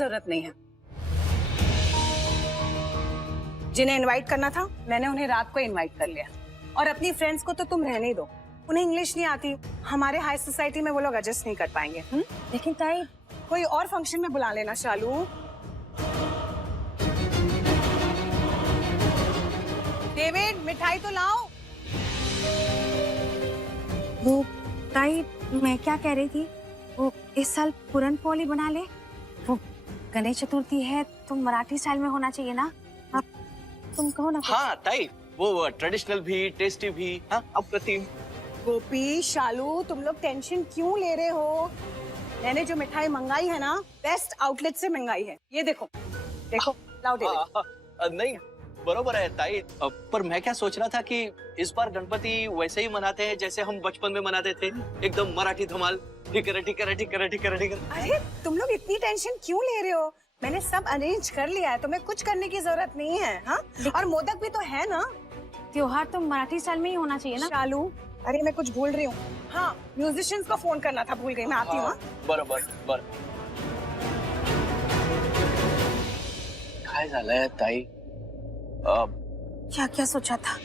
जरूरत नहीं है। जिन्हें इनवाइट करना था मैंने उन्हें रात को इनवाइट कर लिया, और अपनी फ्रेंड्स को तो तुम रहने ही दो, उन्हें इंग्लिश नहीं आती, हमारे हाई सोसाइटी में वो लोग एडजस्ट नहीं कर पाएंगे। लेकिन ताई कोई और फंक्शन में बुला लेना शालू। डेविड मिठाई तो लाओ। वो ताई मैं क्या कह रही थी, वो इस साल पूरन पोली बना ले। वो गणेश चतुर्थी है तो मराठी स्टाइल में होना चाहिए ना। अब तुम कहो ना। हाँ ताई, वो ट्रेडिशनल भी टेस्टी भी। हाँ अप्रतिम। गोपी शालू तुम लोग टेंशन क्यों ले रहे हो? मैंने जो मिठाई मंगाई है ना बेस्ट आउटलेट से मंगाई है, ये देखो देखो। लाओ डेविड। नहीं बरोबर है ताई, पर मैं क्या सोच रहा था कि इस बार गणपति वैसे ही मनाते हैं जैसे हम बचपन में मनाते थे, एकदम मराठी धमाल। ठिकरे ठिकरे ठिकरे ठिकरे ठिकरे। अरे तुम लोग इतनी टेंशन क्यों ले रहे हो? मैंने सब अरेंज कर लिया है, तुम्हें कुछ करने की जरूरत नहीं है। हाँ, और मोदक भी तो है ना। त्योहार तो मराठी स्टाइल में ही होना चाहिए ना। शालू अरे मैं कुछ भूल रही हूँ। हाँ म्यूजिशियंस को फोन करना था, भूल गई मैं। आती हूँ। बरोबर बर काय झालंय ताई? क्या क्या सोचा था?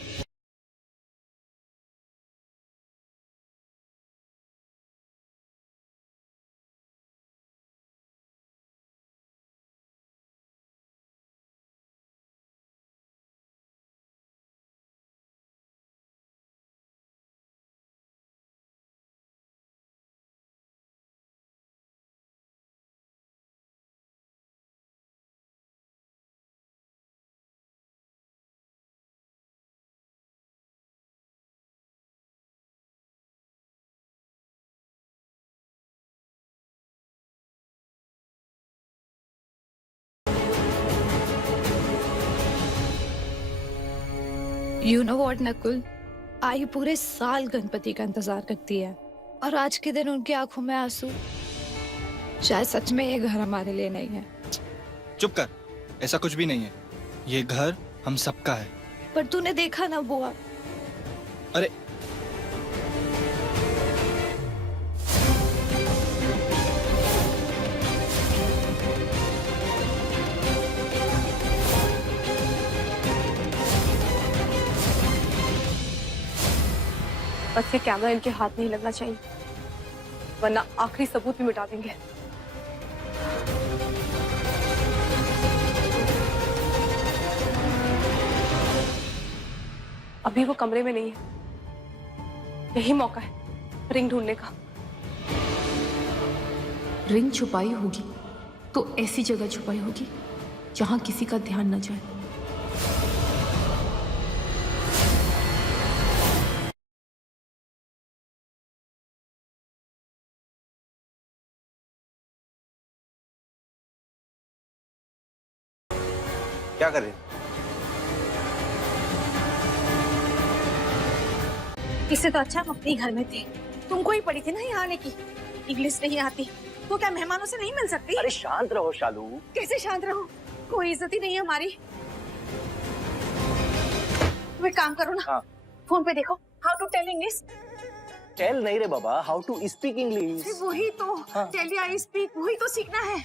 यू नो वॉट नकुल, आई पूरे साल गणपति का इंतजार करती है, और आज के दिन उनकी आंखों में आंसू। शायद सच में ये घर हमारे लिए नहीं है। चुप कर, ऐसा कुछ भी नहीं है। ये घर हम सबका है। पर तूने देखा ना बुआ, अरे बस ये कैमरा इनके हाथ नहीं लगना चाहिए, वरना आखिरी सबूत भी मिटा देंगे। अभी वो कमरे में नहीं है, यही मौका है रिंग ढूंढने का। रिंग छुपाई होगी तो ऐसी जगह छुपाई होगी जहां किसी का ध्यान न जाए। क्या कर रहे? इससे तो अच्छा हम अपने घर में थे। तुमको ही पड़ी थी ना यहाँ आने की। इंग्लिश नहीं आती तो क्या मेहमानों से नहीं मिल सकती? अरे शांत रहो शालू। कैसे शांत रहूं? कोई इज्जत ही नहीं है हमारी। तुम एक काम करो ना। हाँ। फोन पे देखो how to tell English. Tell नहीं रे बाबा, हाउ टू स्पीक इंग्लिश। वही तो। टेल या आई स्पीक, वही तो सीखना है।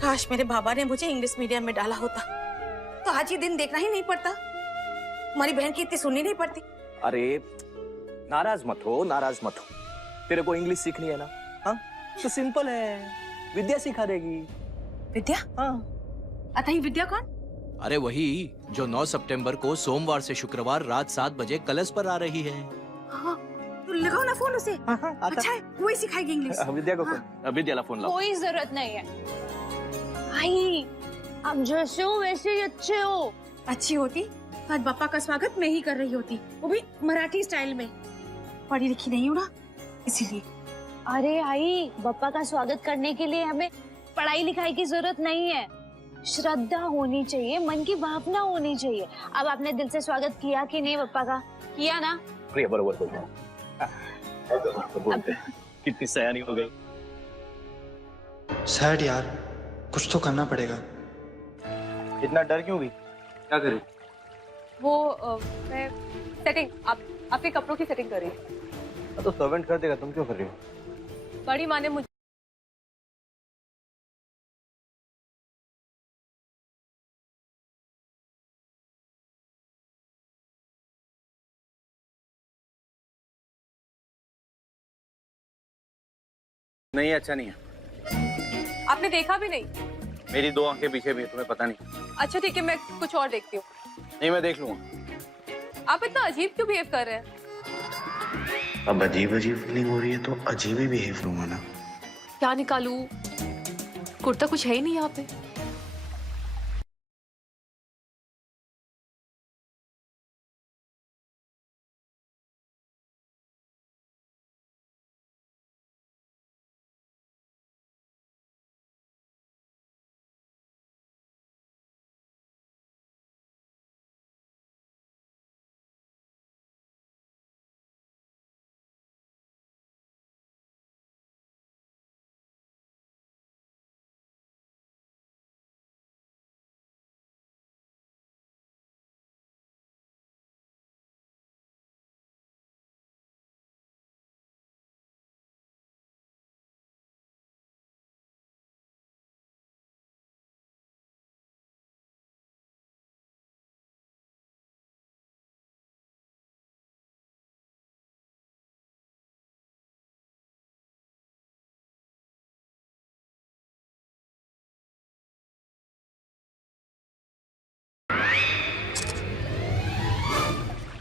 काश मेरे बाबा ने मुझे इंग्लिश मीडियम में डाला होता तो आज ये दिन देखना ही नहीं पड़ता। हमारी बहन की इतनी सुननी नहीं पड़ती। अरे नाराज मत हो, नाराज मत हो। तेरे को इंग्लिश सीखनी है ना? हाँ तो सिंपल है, विद्या सिखा देगी। विद्या? हाँ। अतः विद्या कौन? अरे वही जो 9 सितंबर को सोमवार से शुक्रवार रात 7 बजे कलश पर आ रही है। हाँ, तो लगाओ ना फोन उसे। अच्छा है, वही सिखाएगी इंग्लिश। विद्या को फोन, विद्या ला फोन लाओ। कोई जरूरत नहीं है। आई, आप जैसे हो वैसे ही अच्छे हो। अच्छी होती आज पापा का स्वागत मैं ही कर रही होती, वो भी मराठी स्टाइल में। पढ़ी लिखी नहीं हूँ ना इसीलिए। अरे आई, बप्पा का स्वागत करने के लिए हमें पढ़ाई लिखाई की जरूरत नहीं है। श्रद्धा होनी चाहिए, मन की भावना होनी चाहिए। अब आपने दिल से स्वागत किया कि नहीं बप्पा का? किया ना? बरोबर बोलते। कितनी सयानी हो गई। सैड यार, कुछ तो करना पड़ेगा। इतना डर क्यों भी? क्या करूं? वो मैं सेटिंग, आपके कपड़ों की सेटिंग कर रही हूँ। तो सर्वेंट कर देगा, तुम क्यों कर रही हो? बड़ी माँ ने मुझे नहीं, अच्छा नहीं है। आपने देखा भी नहीं? मेरी 2 आंखें पीछे भी है, तुम्हें पता नहीं। अच्छा ठीक है, मैं कुछ और देखती हूँ। नहीं, मैं देख लूंगा। आप इतना अजीब क्यों बिहेव कर रहे हैं? अब अजीब अजीब फीलिंग हो रही है तो अजीब ही बिहेव करूंगा ना। क्या निकालूं? कुर्ता कुछ है ही नहीं यहाँ पे।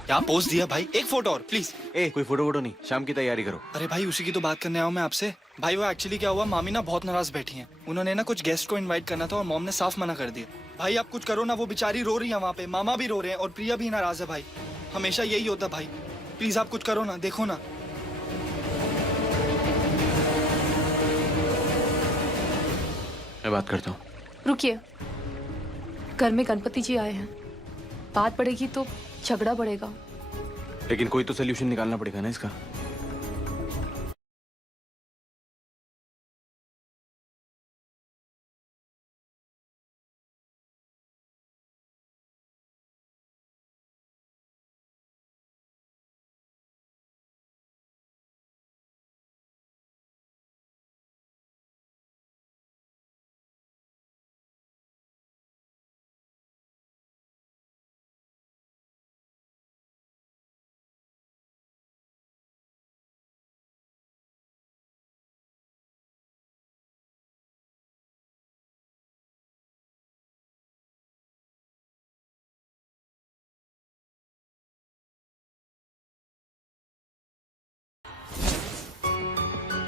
क्या पोस्ट दिया भाई, एक फोटो और प्लीज। कोई फोटो वोटो नहीं, शाम की तैयारी करो। अरे भाई उसी की तो बात करने आया हूँ मैं आपसे। भाई वो एक्चुअली क्या हुआ, मामी ना बहुत नाराज बैठी हैं। उन्होंने ना कुछ गेस्ट को इनवाइट करना था और मॉम ने साफ मना कर दिया। भाई आप कुछ करो ना, वो बेचारी रो रही है वहाँ पे, मामा भी रो रहे हैं और प्रिया भी नाराज है। भाई हमेशा यही होता भाई, प्लीज आप कुछ करो ना, देखो ना। मैं बात करता हूँ। रुकिए, घर में गणपति जी आए हैं, बात बढ़ेगी तो झगड़ा बढ़ेगा। लेकिन कोई तो सोल्यूशन निकालना पड़ेगा ना इसका।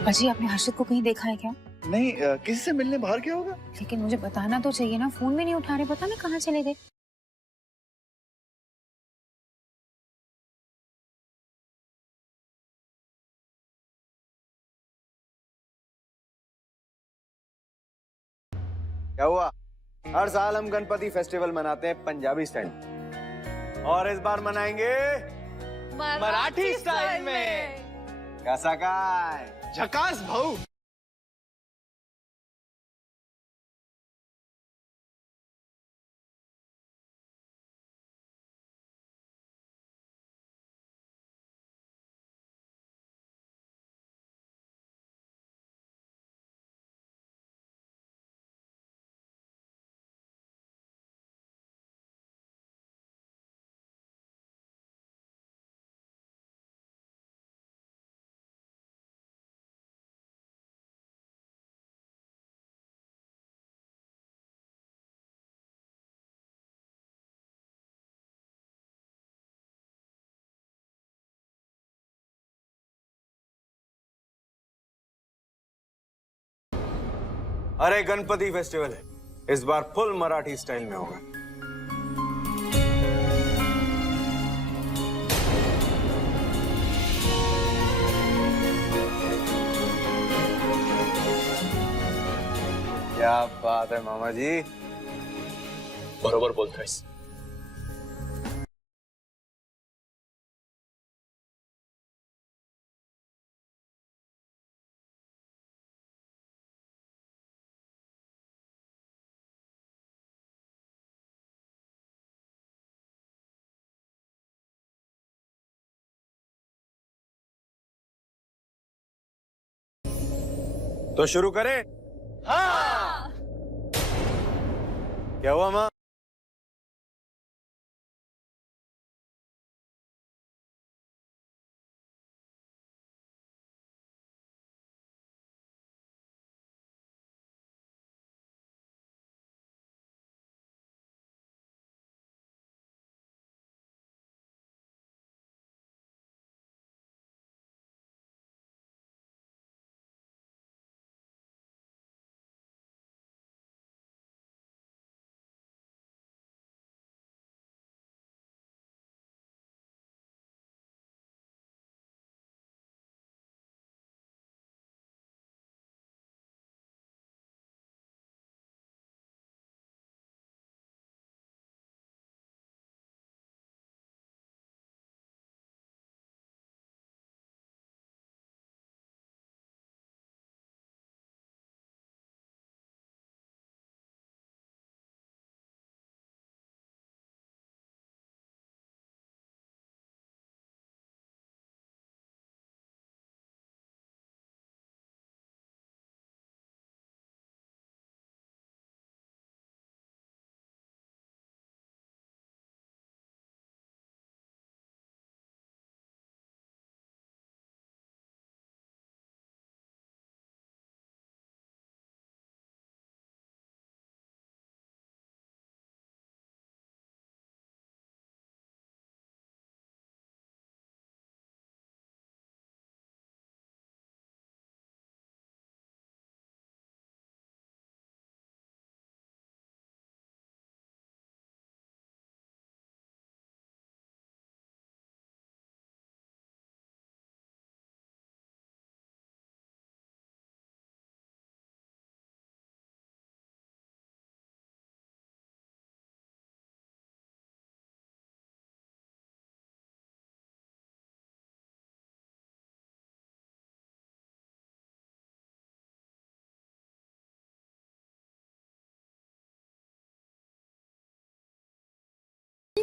अजी आपने हर्षित को कहीं देखा है क्या? नहीं, किसी से मिलने बाहर गया होगा। लेकिन मुझे बताना तो चाहिए ना, फोन भी नहीं उठा रहे, पता नहीं कहाँ चले गए। क्या हुआ? हर साल हम गणपति फेस्टिवल मनाते हैं पंजाबी स्टाइल, और इस बार मनाएंगे मराठी स्टाइल में। कैसा काय? झकास भाऊ। अरे गणपति फेस्टिवल है, इस बार फुल मराठी स्टाइल में होगा। क्या बात है मामा जी, बरोबर बोलतोय। तो शुरू करें? हाँ। क्या हुआ माँ?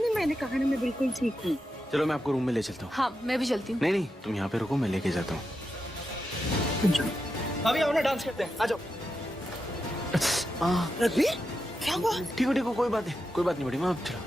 नहीं, मैंने कहा ना मैं बिल्कुल ठीक हूँ। चलो मैं आपको रूम में ले चलता हूँ। हाँ मैं भी चलती हूँ। नहीं नहीं, तुम यहाँ पे रुको, मैं लेके जाता हूँ। भाभी आओ ना, डांस करते हैं, आ जाओ। रणवीर, क्या हुआ? ठीक है कोई बात नहीं, कोई बात नहीं बड़ी माँ, आप चलो।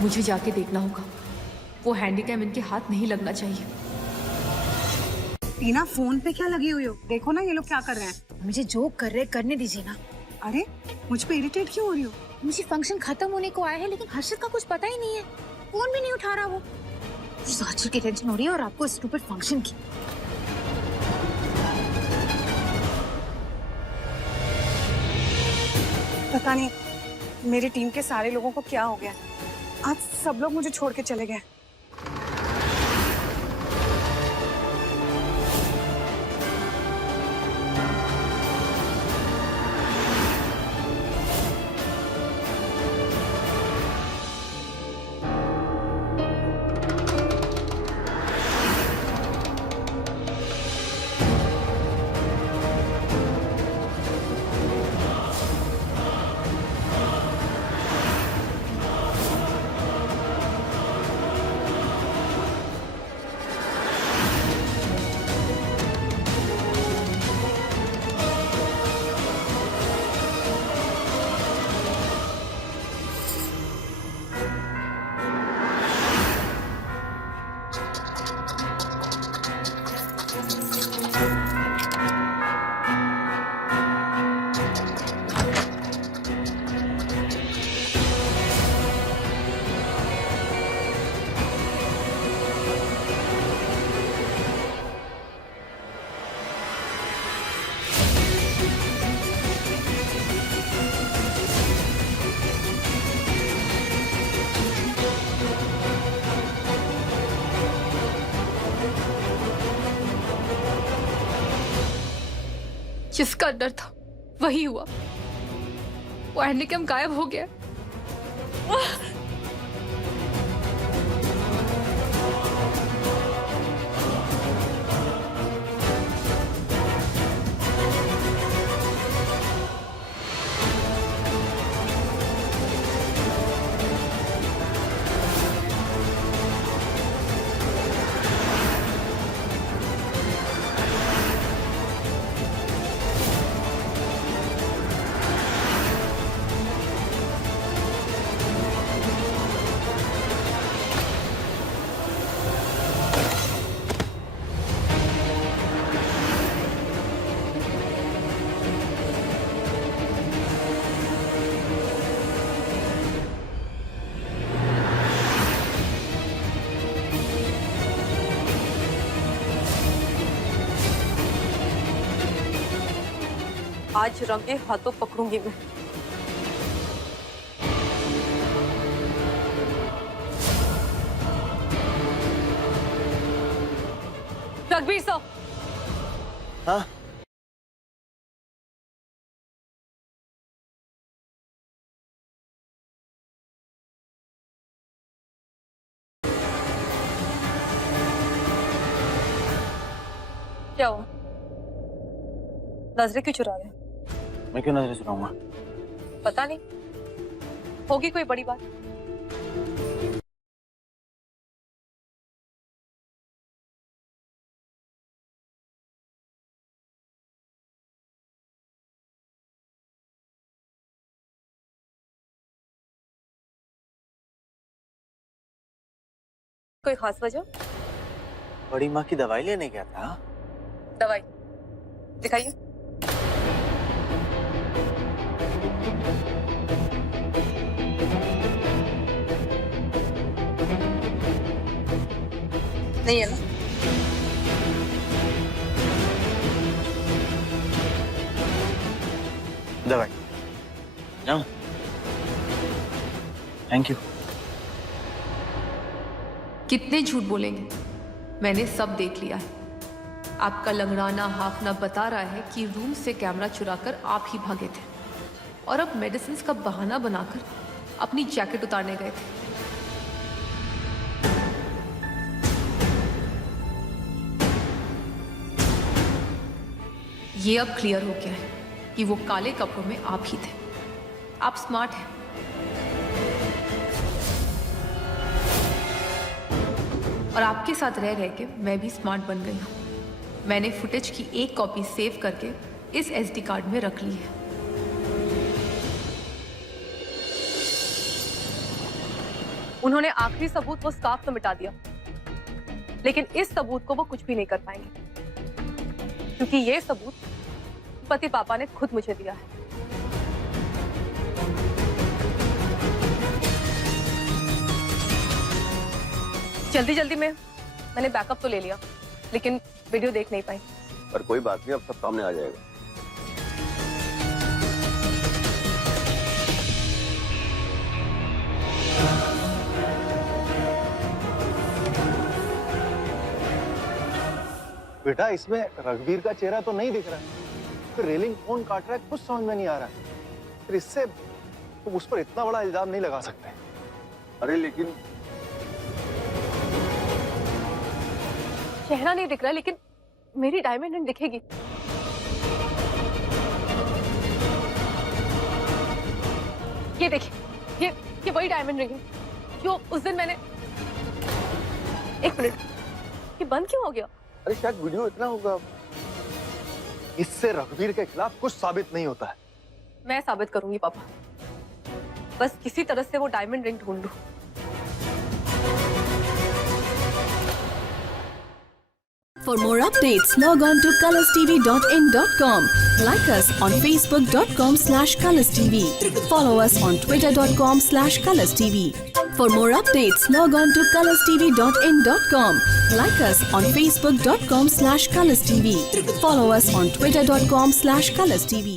मुझे जाके देखना होगा, वो हैंडीकैम इनके हाथ नहीं लगना चाहिए। टीना, फोन पे क्या लगी हुई हो? देखो ना ये लोग क्या कर रहे हैं। मुझे जो कर रहे करने दीजिए ना। अरे मुझ पे इरिटेट क्यों हो रही हो? मुझे फंक्शन खत्म होने को आया है, लेकिन हर्षित का कुछ पता ही नहीं है। फोन भी नहीं उठा रहा वो। मुझे हर्षित की टेंशन हो रही है और आपको स्टूपिड फंक्शन की। पता नहीं मेरी टीम के सारे लोगों को क्या हो गया। आज सब लोग मुझे छोड़ के चले गए। जिसका डर था वही हुआ, वो हैंडीकैम गायब हो गया। आज रंगे हाथों पकड़ूंगी मैं। रघबीर साहब। हाँ क्या हुआ? नजरें क्यों चुरा रहे हैं? मैं क्यों नजरें चुराऊंगा? पता नहीं, होगी कोई बड़ी बात। कोई खास वजह? बड़ी माँ की दवाई लेने गया था। दवाई दिखाइए। नहीं है ना? दवाई जाऊं? Thank you. कितने झूठ बोलेंगे? मैंने सब देख लिया है। आपका लंगड़ाना हाफना बता रहा है कि रूम से कैमरा चुराकर आप ही भागे थे और अब मेडिसिन का बहाना बनाकर अपनी जैकेट उतारने गए थे। ये अब क्लियर हो गया है कि वो काले कपड़ों में आप ही थे। आप स्मार्ट हैं। और आपके साथ रह रह के मैं भी स्मार्ट बन गई हूँ। मैंने फुटेज की एक कॉपी सेव करके इस एसडी कार्ड में रख ली है। उन्होंने आखिरी सबूत वो स्कार्फ तो मिटा दिया, लेकिन इस सबूत को वो कुछ भी नहीं कर पाएंगे, क्योंकि ये सबूत पति पापा ने खुद मुझे दिया है। जल्दी जल्दी में मैंने बैकअप तो ले लिया, लेकिन वीडियो देख नहीं पाई। पर कोई बात नहीं, अब सब सामने आ जाएगा। बेटा, इसमें रघुवीर का चेहरा तो नहीं दिख रहा है, फिर रेलिंग कौन काट रहा है कुछ समझ में नहीं आ रहा है। फिर इससे तो उस पर इतना बड़ा इल्जाम नहीं लगा सकते। अरे लेकिन चेहरा नहीं दिख रहा है, लेकिन मेरी डायमंड रिंग दिखेगी। ये देखिए, ये वही डायमंड रिंग है जो उस दिन मैंने। एक मिनट, ये बंद क्यों हो गया? अरे शायद वीडियो इतना होगा। इससे रघुवीर के खिलाफ कुछ साबित नहीं होता है। मैं साबित करूंगी पापा, बस किसी तरह से वो डायमंड रिंग ढूंढ लूं। For more updates, log on to colorstv.in.com. Like us on facebook.com/colorstv. Follow us on twitter.com/colorstv. For more updates, log on to colorstv.in.com. Like us on facebook.com/colorstv. Follow us on twitter.com/colorstv.